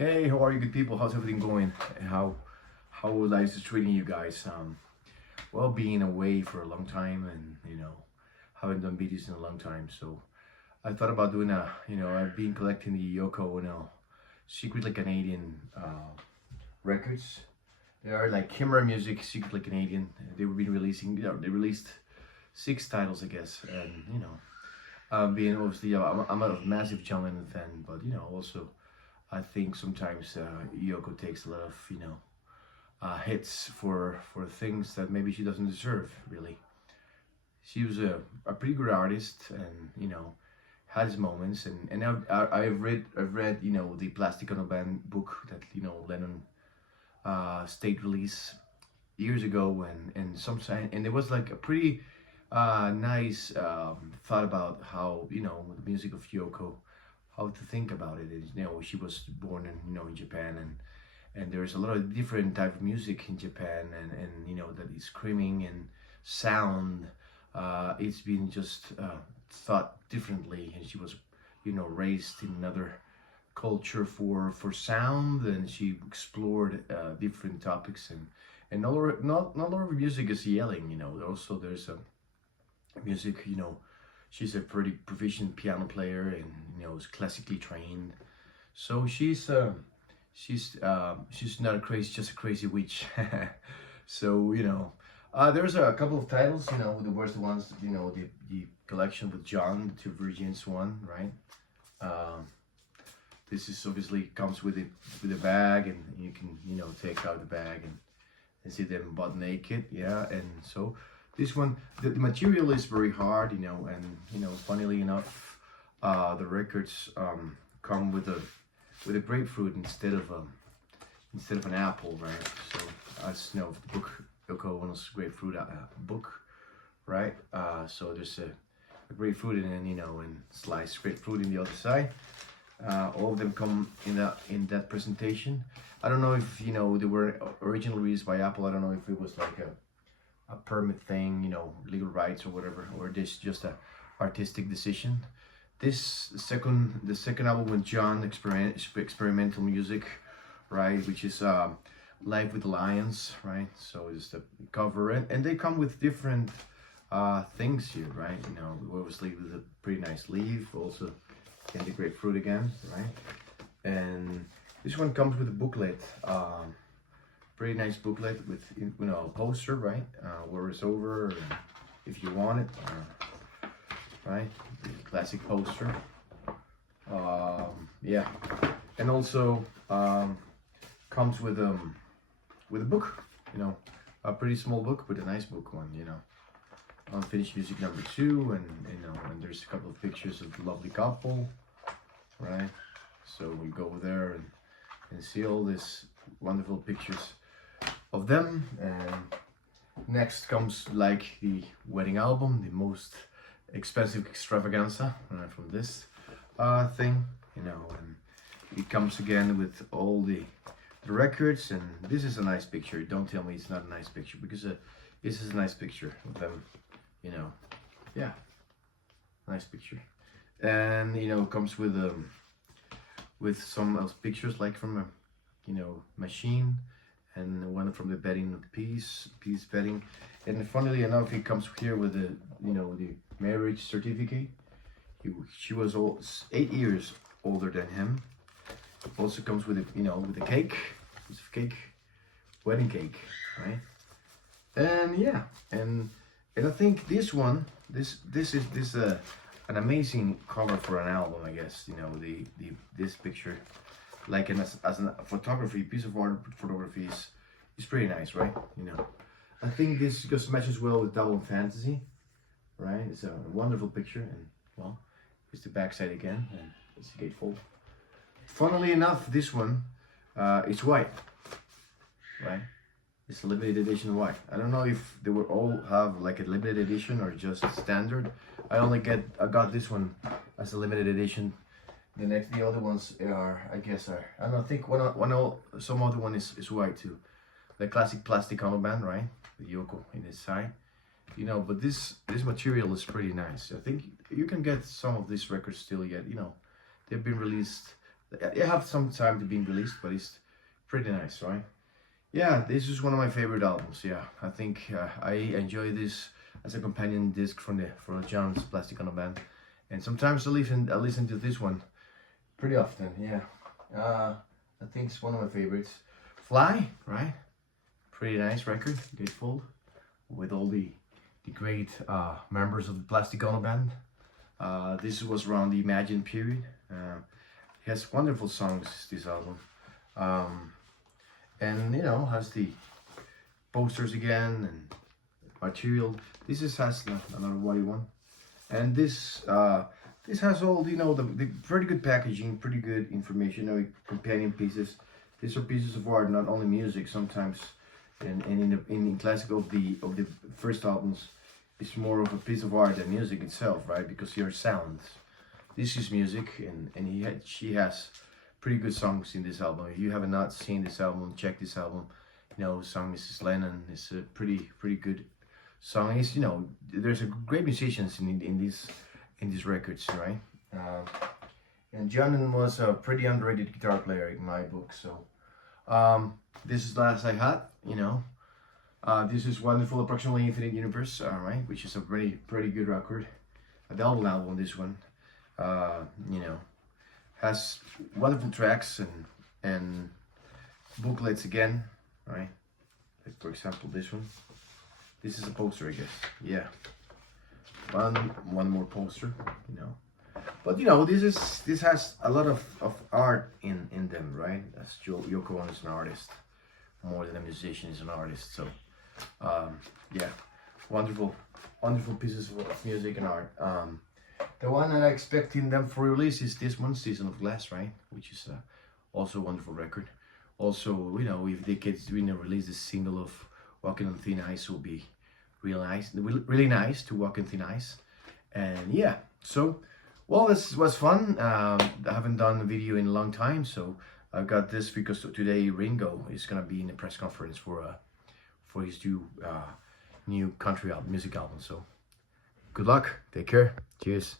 Hey, how are you, good people? How's everything going? How life is treating you guys? Well, being away for a long time, and haven't done videos in a long time. So I thought about doing I've been collecting the Yoko, secretly Canadian records. They are like camera music, secretly Canadian. They've been releasing, they released 6 titles, I guess, and being obviously, I'm a massive John Lennon fan, but also I think sometimes Yoko takes a lot of hits for things that maybe she doesn't deserve. Really, she was a pretty good artist, and had his moments. And I've read the Plastic Ono Band book that Lennon state release years ago, and there was like a pretty nice thought about how the music of Yoko, how to think about it is, she was born in Japan, and there's a lot of different type of music in Japan, and that is screaming and sound. It's been just thought differently, and she was raised in another culture for sound, and she explored different topics, and not all of her music is yelling. Also there's a music, she's a pretty proficient piano player, and is classically trained. So she's not a crazy, just a crazy witch. So there's a couple of titles. The worst ones. The collection with John, the Two Virgins one, right? This is obviously comes with a bag, and you can take out the bag and see them butt naked. Yeah, and so this one, the material is very hard, and funnily enough, the records come with a grapefruit instead of an apple, right? So as the book Yoko Ono's grapefruit book, right? So there's a grapefruit, and then and sliced grapefruit in the other side. All of them come in that presentation. I don't know if they were originally released by Apple. I don't know if it was like a permit thing, legal rights or whatever, or this just a artistic decision. The second album with John, experimental music, right, which is Live with the Lions, right? So it's the cover, and they come with different things here, right? Obviously with a pretty nice leaf, also and the grapefruit again, right? And this one comes with a booklet. Pretty nice booklet with a poster, right? Where it's over, if you want it, right? The classic poster. Yeah, and also comes with a book. A pretty small book, but a nice book one. Unfinished Music #2, and there's a couple of pictures of the lovely couple, right? So we go there and see all these wonderful pictures of them. And next comes like the wedding album, the most expensive extravaganza from this thing, and it comes again with all the records. And this is a nice picture. Don't tell me it's not a nice picture, because this is a nice picture of them. Yeah, nice picture. And comes with some else pictures, like from a machine, and one from the bedding of the piece bedding. And funnily enough, it comes here with the the marriage certificate. She was 8 years older than him. It also comes with with a cake, piece of cake, wedding cake, right? And yeah, and I think this one, this is an amazing cover for an album, I guess. This picture, like as a photography, piece of art photography, is pretty nice, right? I think this just matches well with Double Fantasy, right? It's a wonderful picture, and well, here's the backside again, and it's a gatefold. Funnily enough, this one is white, right? It's a limited edition white. I don't know if they will all have like a limited edition or just standard. I got this one as a limited edition. The other ones are, I don't know, I think some other one is white too. The classic Plastic Ono Band, right? The Yoko in its side. But this material is pretty nice. I think you can get some of these records still yet. They've been released it have some time to be released, but it's pretty nice, right? Yeah, this is one of my favorite albums. Yeah, I think I enjoy this as a companion disc from John's Plastic Ono Band, and sometimes I listen to this one pretty often. Yeah, I think it's one of my favorites. Fly, right? Pretty nice record, gatefold, with all the great members of the Plastic Ono Band. This was around the Imagine period. It has wonderful songs, this album. And you know, has the posters again and material. This has another white one. And this has all, you know, the pretty good packaging, pretty good information, you know, companion pieces. These are pieces of art, not only music. Sometimes, and in classical of the first albums, it's more of a piece of art than music itself, right? Because your sounds. This is music, and she has pretty good songs in this album. If you have not seen this album, check this album. You know, song Mrs. Lennon is a pretty good song. It's, you know, there's a great musicians in these records, right? And John was a pretty underrated guitar player in my book. So this is Last I Had, you know. This is Wonderful Approximately Infinite Universe, right? Which is a pretty good record. A double album, this one. You know, has wonderful tracks and booklets again, right? Like for example, this one. This is a poster, I guess. Yeah. One more poster, you know. But you know, this has a lot of art in them, right? As Yoko Ono is an artist, more than a musician, is an artist. So, yeah, wonderful pieces of music and art. The one that I expect in them for release is this one, Season of Glass, right? Which is also a wonderful record. Also, you know, if they get release the single of Walking on Thin Ice, will be really nice to walk in thin ice. And yeah, so well, this was fun. I haven't done a video in a long time, so I got this because today Ringo is gonna be in a press conference for his new country music album. So good luck, take care, cheers.